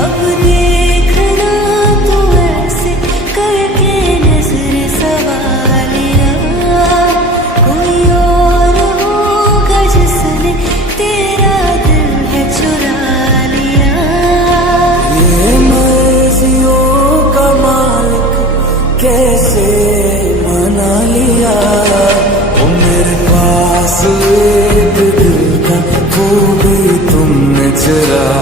अब देखना तो ऐसे करके नजर सवालिया, कोई और होगा जिसने तेरा दिल है चुरा लिया। ये मर्जियों का मालिक कैसे मना लिया, वो मेरे पास एक दिल था वो भी तुमने चुरा